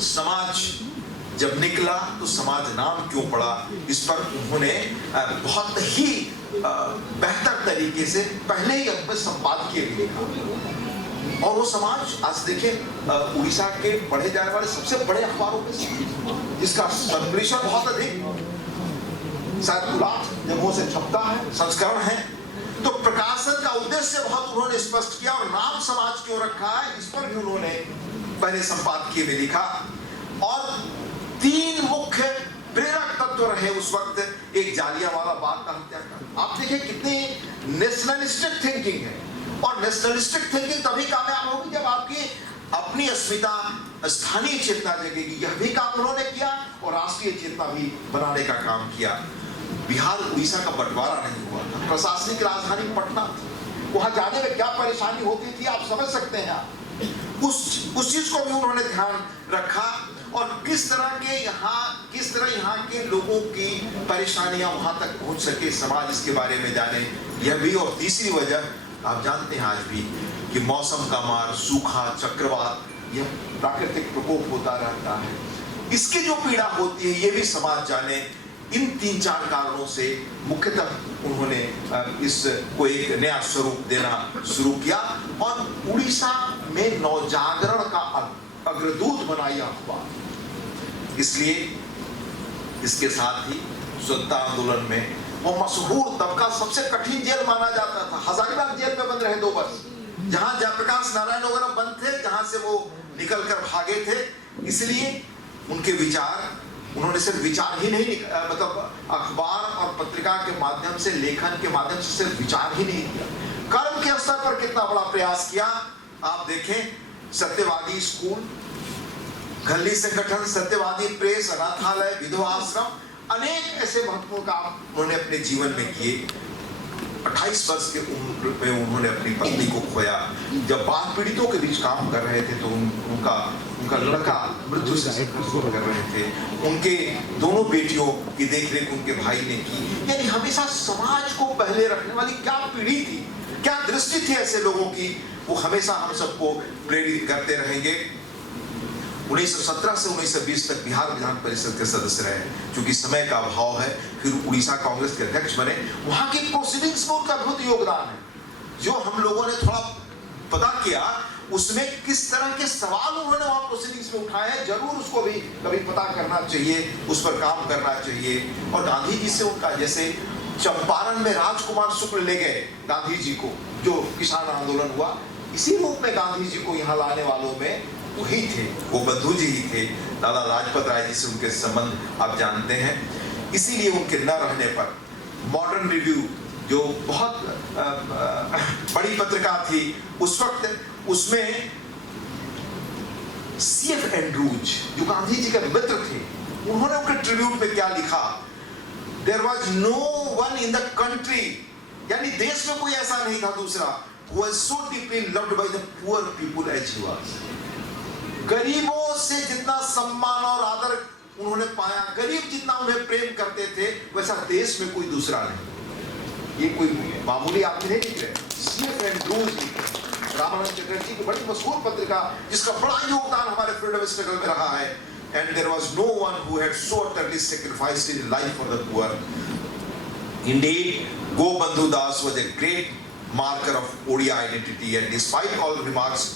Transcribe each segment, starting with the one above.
समाज जब निकला तो समाज नाम क्यों पड़ा, इस पर उन्होंने बहुत ही बेहतर तरीके से पहले ही अपने संपादकीय भी लिखा। और वो समाज आज देखें उड़ीसा के पढ़े जाने वाले सबसे बड़े अखबारों में से, जिसका सर्कुलेशन बहुत अधिक, शायद लाख जगहों से छपता है, संस्करण है। तो प्रकाशन का उद्देश्य बहुत उन्होंने स्पष्ट किया, और नाम समाज क्यों रखा है इस पर भी उन्होंने पहले संपादकीय में लिखा। और 3 मुख्य प्रेरक तत्व रहे उस वक्त। एक जालियांवाला बाग का हत्याकांड, आप देखिए कितनी नेशनलिस्टिक थिंकिंग है, और नेशनलिस्टिक थिंकिंग तभी कामयाब होगी जब आपकी अपनी अस्मिता, स्थानीय चेतना जगेगी। यह भी काम उन्होंने किया और राष्ट्रीय चेतना भी बनाने का काम किया। बिहार उड़ीसा का बंटवारा नहीं हुआ था, प्रशासनिक राजधानी पटना थी, वहां जाने में क्या परेशानी होती थी आप समझ सकते हैं। उस चीज को भी उन्होंने ध्यान रखा, और किस तरह यहाँ के लोगों की परेशानियां वहां तक पहुंच सके, समाज इसके बारे में जाने, यह भी। और तीसरी वजह आप जानते हैं आज भी कि मौसम का मार, सूखा, चक्रवात, यह प्राकृतिक प्रकोप होता रहता है, इसकी जो पीड़ा होती है ये भी समाज जाने। इन 3-4 कारणों से मुख्यतः उन्होंने इसको एक नया स्वरूप देना शुरू किया, और उड़ीसा में नवजागरण का अग्रदूत बना यह अखबार। इसलिए इसके साथ ही स्वतंत्रता आंदोलन में वो मशहूर तबका, सबसे कठिन जेल माना जाता था, हजारीबाग जेल में बंद रहे 2 वर्ष, जहां जयप्रकाश नारायण वगैरह बंद थे, जहां से वो निकल कर भागे थे। इसलिए उनके विचार, उन्होंने सिर्फ विचार ही नहीं, मतलब अखबार और पत्रिका के माध्यम से, लेखन के माध्यम से सिर्फ विचार ही नहीं किया, कर्म के स्तर पर कितना बड़ा प्रयास किया। आप देखें, सत्यवादी स्कूल, गली संगठन, सत्यवादी प्रेस, अनाथालय, विधवा आश्रम, अनेक ऐसे महत्वपूर्ण काम उन्होंने अपने जीवन में किए। 28 वर्ष के उम्र में उन्होंने अपनी पत्नी को खोया। जब बाढ़ पीड़ितों के बीच काम कर रहे थे तो उनका लड़का मृत्यु से संघर्ष कर रहे थे। उनके दोनों बेटियों की देखरेख उनके भाई ने की। यानी हमेशा समाज को पहले रखने वाली क्या पीढ़ी थी, क्या दृष्टि थी ऐसे लोगों की, वो हमेशा हम सबको प्रेरित करते रहेंगे। 1917 से 1920 तक बिहार विधान परिषद के सदस्य रहे, क्योंकि समय का अभाव है। फिर उड़ीसा कांग्रेस के अध्यक्ष बने। वहां की प्रोसीडिंग्स में उनका अद्भुत योगदान है, जो हम लोगों ने थोड़ा पता किया, उसमें किस तरह के सवाल उन्होंने वहां प्रोसीडिंग्स में उठाए हैं, जरूर उसको भी कभी पता करना चाहिए, उस पर काम करना चाहिए। और गांधी जी से उनका, जैसे चंपारण में राजकुमार शुक्ल ले गए गांधी जी को, जो किसान आंदोलन हुआ, इसी रूप में गांधी जी को यहाँ लाने वालों में वही थे, वो बंधु जी ही थे। लाला लाजपत राय जी से उनके संबंध आप जानते हैं। इसीलिए उनके न रहने पर मॉडर्न रिव्यू, जो बहुत बड़ी पत्रिका थी उस वक्त, उसमें C.F. एंड्रूज, जो गांधी जी के मित्र थे, उन्होंने उनके ट्रिब्यूट में क्या लिखा, There was no one in the country, यानी देश में कोई ऐसा नहीं था दूसरा, who was so deeply loved by the poor people as he was। गरीबों से जितना सम्मान और आदर उन्होंने पाया, गरीब जितना उन्हें प्रेम करते थे, वैसा देश में कोई दूसरा नहीं। ये कोई मामूली आदमी नहीं लिख रहे। C.F. एंड्रूज रामानंद चटर्जी की बड़ी मशहूर पत्रिका, जिसका बड़ा योगदान हमारे फ्रीडम स्ट्रगल में रहा है। And there was no one who had so utterly sacrificed his life for the poor. Indeed, Gobandhu Das was a great marker of Odia identity, and despite all remarks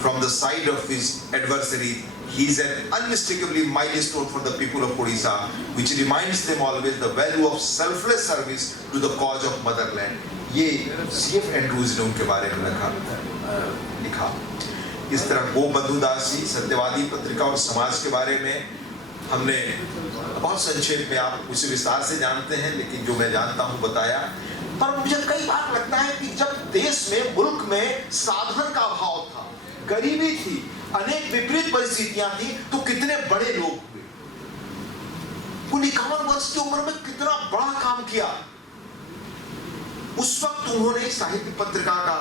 from the side of his adversary, he is an unmistakably milestone for the people of Odisha, which reminds them always the value of selfless service to the cause of motherland. ये C.F. Andrews ने उनके बारे में लिखा। इस तरह गोबंधु दास जी, सत्यवादी पत्रिका और समाज के बारे में हमने बहुत संक्षेप में, आप उसे विस्तार से जानते हैं, लेकिन जो मैं जानता हूं बताया। पर मुझे कई बार लगता है कि जब देश में, मुल्क में साधन का अभाव था, गरीबी थी, अनेक विपरीत परिस्थितियां थी, तो कितने बड़े लोग हुए। 51 वर्ष की उम्र में कितना बड़ा काम किया। उस वक्त उन्होंने साहित्य पत्रिका का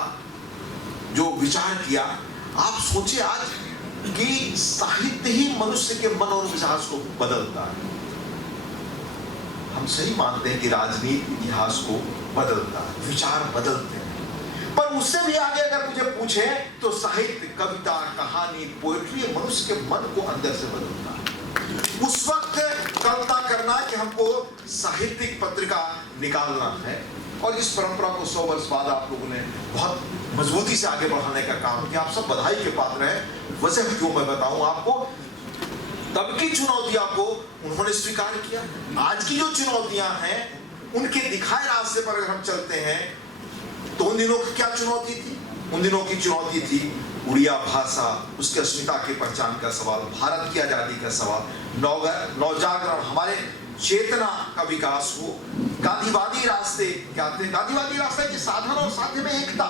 जो विचार किया, आप सोचिए आज कि साहित्य ही मनुष्य के मन और मिजाज को बदलता है। हम सही मानते हैं कि राजनीति इतिहास को बदलता है, विचार बदलते हैं। पर उससे भी आगे अगर मुझे पूछे तो साहित्य, कविता, कहानी, पोएट्री मनुष्य के मन को अंदर से बदलता है। उस वक्त कल्पना करना कि हमको साहित्यिक पत्रिका निकालना है, और इस परंपरा को 100 वर्ष बाद आप लोगों ने बहुत मजबूती से आगे बढ़ाने का काम किया। आप सब बधाई के पात्र हैं। वजह क्यों मैं बताऊं आपको, तब की चुनौतियां को उन्होंने स्वीकार किया। आज की जो चुनौतियां हैं उनके दिखाए रास्ते पर अगर हम चलते हैं तो उन दिनों की क्या चुनौती थी? उन दिनों की चुनौती थी उड़िया भाषा, उसकी अस्मिता की पहचान का सवाल, भारत की आजादी का सवाल, नवजागरण, हमारे चेतना का विकास हो, गांधीवादी रास्ते क्या थे? गांधीवादी रास्ते के साधन और साध्य में एकता,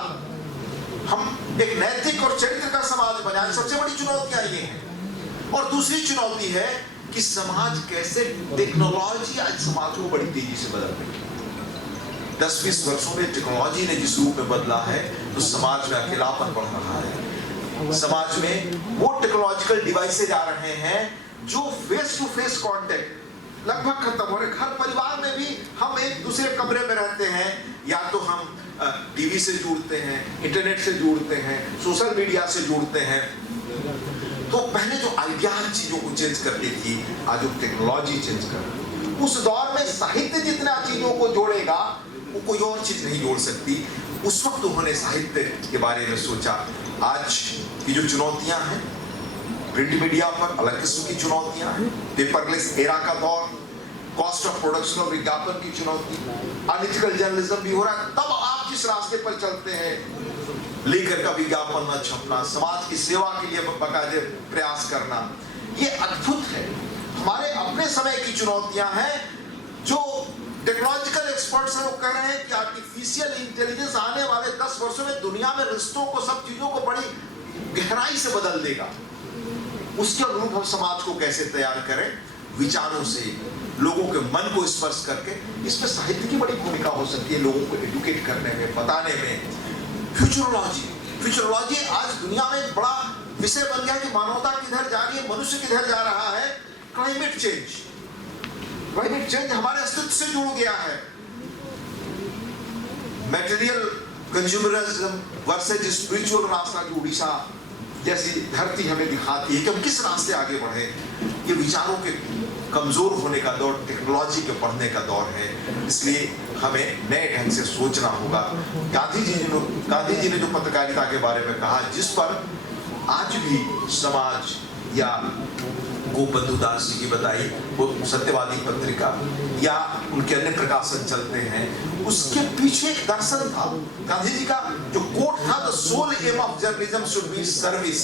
हम एक नैतिक और चरित्र का समाज बनाए, सबसे बड़ी चुनौतियां ये हैं। और दूसरी चुनौती है कि समाज कैसे, टेक्नोलॉजी आज समाज को बड़ी तेजी से बदल रही है। 10-20 वर्षों में टेक्नोलॉजी ने जिस रूप में बदला है तो समाज में अकेलापन बढ़ रहा है। समाज में वो टेक्नोलॉजिकल डिवाइसेज आ रहे हैं जो फेस टू फेस कांटेक्ट लगभग खत्म हो रहे। घर परिवार में भी हम एक दूसरे कमरे में रहते हैं, या तो हम टीवी से जुड़ते हैं, इंटरनेट से जुड़ते हैं, सोशल मीडिया से जुड़ते हैं। तो पहले जो आइडिया चीजों को चेंज करती थी, आज वो टेक्नोलॉजी चेंज कर रही है। उस दौर में साहित्य जितना चीजों को जोड़ेगा वो कोई और चीज नहीं जोड़ सकती। उस वक्त उन्होंने साहित्य के बारे में सोचा। आज की जो चुनौतियां हैं, प्रिंट मीडिया पर अलग किस्म की चुनौतियां हैं, पेपरलेस एरा का दौर, कॉस्ट ऑफ प्रोडक्शन और विज्ञापन की चुनौती, अनइथिकल जर्नलिज्म भी हो रहा है। तब आप जिस रास्ते पर चलते हैं, लेकर का विज्ञापन न छपना, समाज की सेवा के लिए बाकायदे प्रयास करना, ये अद्भुत है। हमारे अपने समय की चुनौतियां हैं। जो टेक्नोलॉजिकल एक्सपर्ट्स हैं वो कह रहे हैं कि आर्टिफिशियल इंटेलिजेंस आने वाले 10 वर्षों में दुनिया में रिश्तों को, सब चीजों को बड़ी गहराई से बदल देगा। उसके अनुरूप हम समाज को कैसे तैयार करें, विचारों से, लोगों के मन को स्पर्श करके। इसमें साहित्य की बड़ी भूमिका हो सकती है, लोगों को एडुकेट करने में, बताने में। फ्यूचरोलॉजी आज दुनिया में एक बड़ा विषय बन गया कि मानवता किधर जा रही है, मनुष्य किधर जा रहा है। क्लाइमेट चेंज हमारे अस्तित्व से जुड़ गया है। मटेरियल कंज्यूमरिज्म वर्सेस स्पिरिचुअल रास्ता जो उड़ीसा जैसी धरती हमें दिखाती है कि हम किस रास्ते आगे बढ़े। ये विचारों के कमजोर होने का दौर, टेक्नोलॉजी के बढ़ने का दौर है। इसलिए हमें नए ढंग से सोचना होगा। गांधी जी ने जो पत्रकारिता के बारे में कहा, जिस पर आज भी समाज, या गोपबंधु दास जी की बताई वो सत्यवादी पत्रिका, या उनके अन्य प्रकाशन चलते हैं, उसके पीछे एक दर्शन था। गांधी जी का जो कोट था, the soul aim of journalism should be service.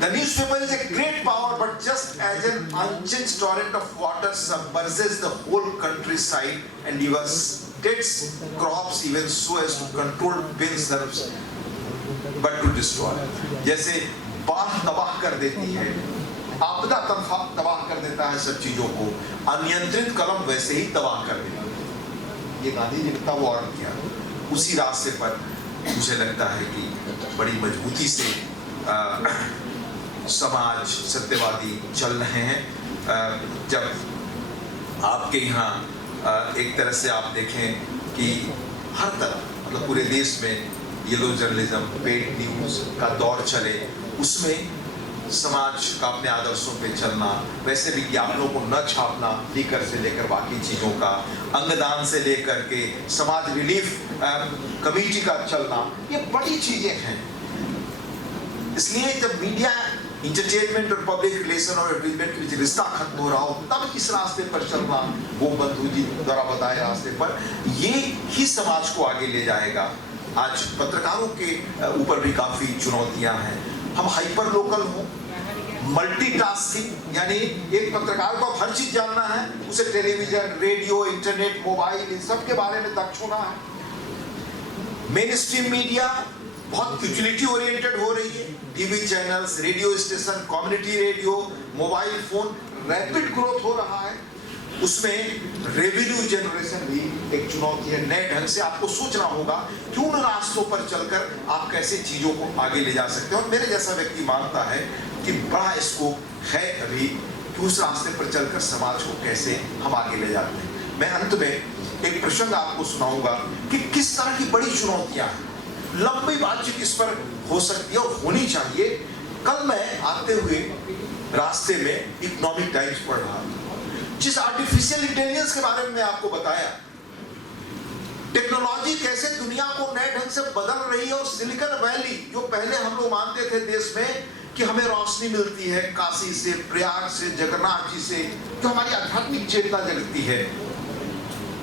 The newspaper is a great power, but just as an unchanged torrent of water submerges the whole countryside and devastates crops, even so as to control pain serves but to destroy. जैसे बाढ़ तबाह कर देती है, आपदा तबाह कर देता है सब चीजों को, अनियंत्रित कलम वैसे ही तबाह कर देता है। ये गांधी जी ने वो वार्न किया। उसी रास्ते पर मुझे लगता है कि बड़ी मजबूती से समाज, सत्यवादी चल रहे हैं। जब आपके यहाँ एक तरह से आप देखें कि हर तरफ, मतलब पूरे देश में येलो जर्नलिज्म, पेड न्यूज का दौर चले, उसमें समाज का अपने आदर्शों पे चलना, वैसे विज्ञापनों को न छापना, लीकर से लेकर बाकी चीज़ों का, अंगदान से लेकर के समाज रिलीफ कमेटी का चलना, ये बड़ी चीज़ें हैं। इसलिए जब मीडिया, इंटरटेनमेंट और पब्लिक रिलेशन और एडवर्टाइजमेंट के बीच रिश्ता खत्म हो रहा हो, तब इस रास्ते पर चलना, गोपबंधु जी द्वारा बताए रास्ते पर, ये ही समाज को आगे ले जाएगा। आज पत्रकारों के ऊपर भी काफ़ी चुनौतियां हैं। हम हाइपर लोकल हों, मल्टीटास्किंग, यानी एक पत्रकार को हर चीज जानना है, उसे टेलीविजन, रेडियो, इंटरनेट, मोबाइल, इन सब के बारे में दक्ष होना है। मेन स्ट्रीम मीडिया बहुत यूटिलिटी ओरिएंटेड हो रही है। TV channels, radio station, community radio, mobile phone, rapid growth हो रहा है। उसमें रेवेन्यू जनरेशन भी एक चुनौती है। नए ढंग से आपको सोचना होगा कि उन रास्तों पर चलकर आप कैसे चीजों को आगे ले जा सकते हैं। और मेरे जैसा व्यक्ति मानता है कि बड़ा स्कोप है अभी कि उस रास्ते पर चलकर समाज को कैसे हम आगे ले जाते हैं। मैं अंत में एक प्रसंग आपको सुनाऊंगा कि किस तरह की बड़ी चुनौतियां हैं। लंबी बातचीत इस पर हो सकती है और होनी चाहिए। कल मैं आते हुए रास्ते में इकोनॉमिक टाइम्स पढ़ रहा था, जिस आर्टिफिशियल इंटेलिजेंस के बारे में मैं आपको बताया, टेक्नोलॉजी कैसे दुनिया को नए ढंग से बदल रही है। और सिलिकॉन वैली, जो पहले हम लोग मानते थे देश में कि हमें रोशनी मिलती है काशी से, प्रयाग से, जगन्नाथ जी से, जो हमारी आध्यात्मिक चेतना जगती है,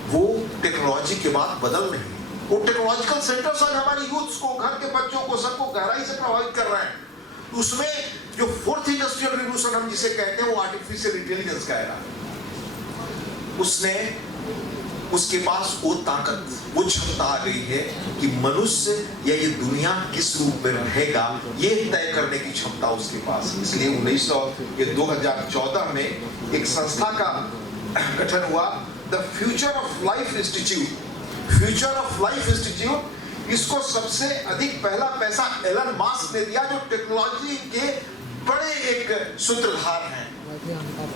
वो टेक्नोलॉजी के बाद बदल रही है। वो टेक्नोलॉजिकल सेंटर्स आज हमारे यूथ को, घर के बच्चों को, सबको गहराई से प्रभावित कर रहे हैं। उसमें जो फोर्थ इंडस्ट्रियल रिवॉल्यूशन हम जिसे कहते हैं, वो आर्टिफिशियल इंटेलिजेंस का era। उसने, उसके पास वो ताकत, वो क्षमता आ गई है कि मनुष्य या ये दुनिया किस रूप में रहेगा, ये तय करने की क्षमता उसके पास। इसलिए 2014 में एक संस्था का गठन हुआ, the future of life institute. Future of life institute, इसको सबसे अधिक पहला पैसा एलन मास्क ने दिया, जो टेक्नोलॉजी के बड़े एक सूत्रधार हैं।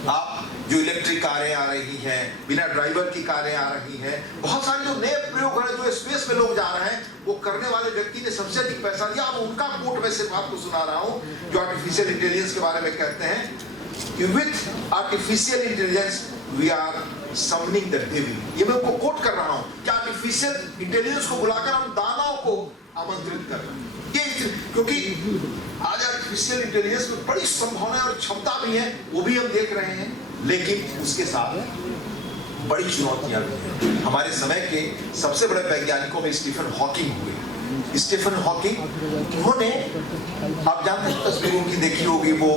आप जो इलेक्ट्रिक कारें आ रही हैं, बिना ड्राइवर की कारें आ रही हैं, बहुत सारे जो नए प्रयोग हैं, जो स्पेस में लोग जा रहे हैं, वो करने वाले व्यक्ति ने सबसे अधिक पैसा दिया। अब उनका कोट मैं सिर्फ आपको सुना रहा हूं, जो आर्टिफिशियल इंटेलिजेंस के बारे में कहते हैं कि with artificial intelligence we are summoning the devil. ये मैं उनको कोट कर रहा हूं कि आर्टिफिशियल इंटेलिजेंस को बुलाकर हम दानव को आमंत्रित कर रहे हैं। ये क्योंकि आज आर्टिफिशियल इंटेलिजेंस में बड़ी संभावनाएं और क्षमता भी है, वो भी हम देख रहे हैं, लेकिन उसके साथ बड़ी चुनौतियां भी हैं। हमारे समय के सबसे बड़े वैज्ञानिकों में स्टीफन हॉकिंग हुए। स्टीफन हॉकिंग, उन्होंने, आप जानते हैं तस्वीर उनकी देखी होगी, वो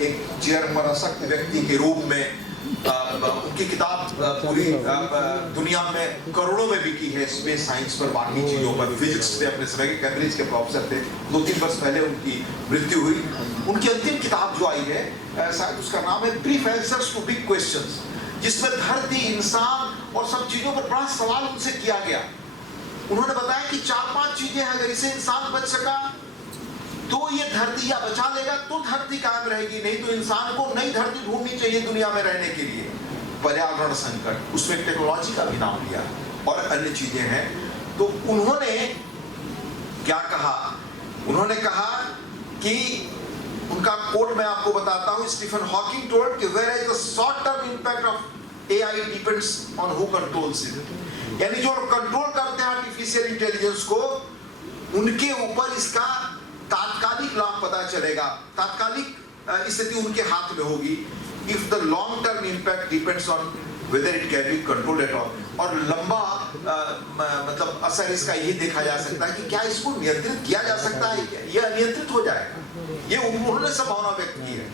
एक चेयर पर आसक्त व्यक्ति के रूप में, उनकी किताब पूरी दुनिया में करोड़ों में बिकी है, स्पेस साइंस पर, बाकी चीजों पर। फिजिक्स से अपने समय के कैम्ब्रिज के प्रोफेसर थे, 2-3 वर्ष पहले उनकी मृत्यु हुई। उनकी अंतिम किताब जो आई है, शायद उसका नाम है brief answers to big questions, जिसमें धरती, इंसान और सब चीजों पर बड़ा सवाल उनसे किया गया। उन्होंने बताया कि 4-5 चीजें, अगर इसे इंसान बच सका तो ये धरती या बचा लेगा तो धरती कायम रहेगी, नहीं तो इंसान को नई धरती ढूंढनी चाहिए दुनिया में रहने के लिए। पर्यावरण संकट, उसमें टेक्नोलॉजी का भी नाम लिया और अन्य चीजें हैं। तो उन्होंने क्या कहा? उन्होंने कहा कि, उनका कोट मैं आपको बताता हूं, स्टीफन हॉकिंग टोल्ड कि where is the short term impact of AI depends on who controls it. यानी जो कंट्रोल करते हैं आर्टिफिशियल इंटेलिजेंस को, उनके ऊपर इसका तात्कालिक लाभ पता चलेगा, तात्कालिक स्थिति उनके हाथ में होगी। If the long term impact depends on whether it can be controlled at all. और लंबा मतलब असर इसका यही देखा जा सकता है कि क्या इसको नियंत्रित किया जा सकता है, यह अनियंत्रित हो जाएगा। ये उन्होंने संभावना व्यक्त की है।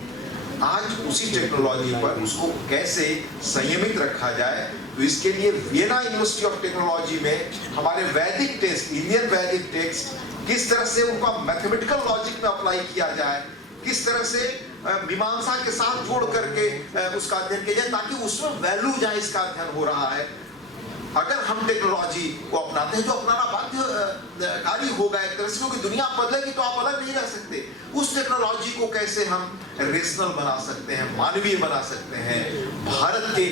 आज उसी टेक्नोलॉजी पर उसको कैसे संयमित रखा जाए, तो इसके लिए वियना यूनिवर्सिटी ऑफ टेक्नोलॉजी में हमारे वैदिक टेक्स्ट, इंडियन वैदिक टेक्स्ट, किस तरह से उनका मैथमेटिकल लॉजिक में अप्लाई किया जाए, किस तरह से मीमांसा के साथ जोड़ करके उसका अध्ययन किया जाए, ताकि उसमें वैल्यू जाए इसका अध्ययन हो रहा है। अगर हम टेक्नोलॉजी को अपनाते हैं, जो अपनाना बाध्यकारी होगा एक तरह से, क्योंकि दुनिया बदलेगी तो आप अलग नहीं रह सकते। उस टेक्नोलॉजी को कैसे हम रेशनल बना सकते हैं, मानवीय बना सकते हैं। भारत के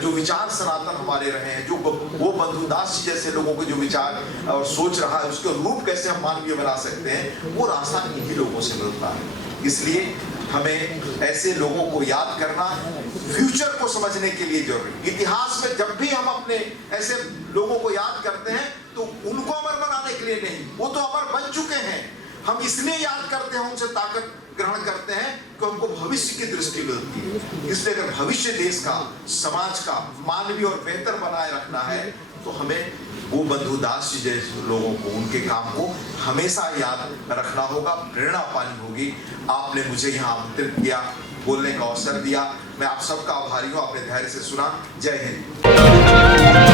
जो विचार सनातन हमारे रहे हैं, जो वो बंधुदास जी जैसे लोगों के जो विचार और सोच रहा है, उसके रूप कैसे हम मानवीय बना सकते हैं, वो रास्ता इन्हीं लोगों से मिलता है। इसलिए हमें ऐसे लोगों को याद करना फ्यूचर को समझने के लिए जरूरी। इतिहास में जब भी हम अपने ऐसे लोगों को याद करते हैं, तो उनको अमर बनाने के लिए नहीं, वो तो अमर बन चुके हैं। हम इसलिए याद करते हैं, उनसे ताकत ग्रहण करते हैं कि हमको भविष्य की दृष्टि मिलती है। इसलिए अगर भविष्य देश का, समाज का मानवीय और बेहतर बनाए रखना है, तो हमें वो बंधुदास जी जैसे लोगों को, उनके काम को हमेशा याद रखना होगा, प्रेरणा पानी होगी। आपने मुझे यहाँ आमंत्रित किया, बोलने का अवसर दिया, मैं आप सबका आभारी हूँ। आपने धैर्य से सुना। जय हिंद।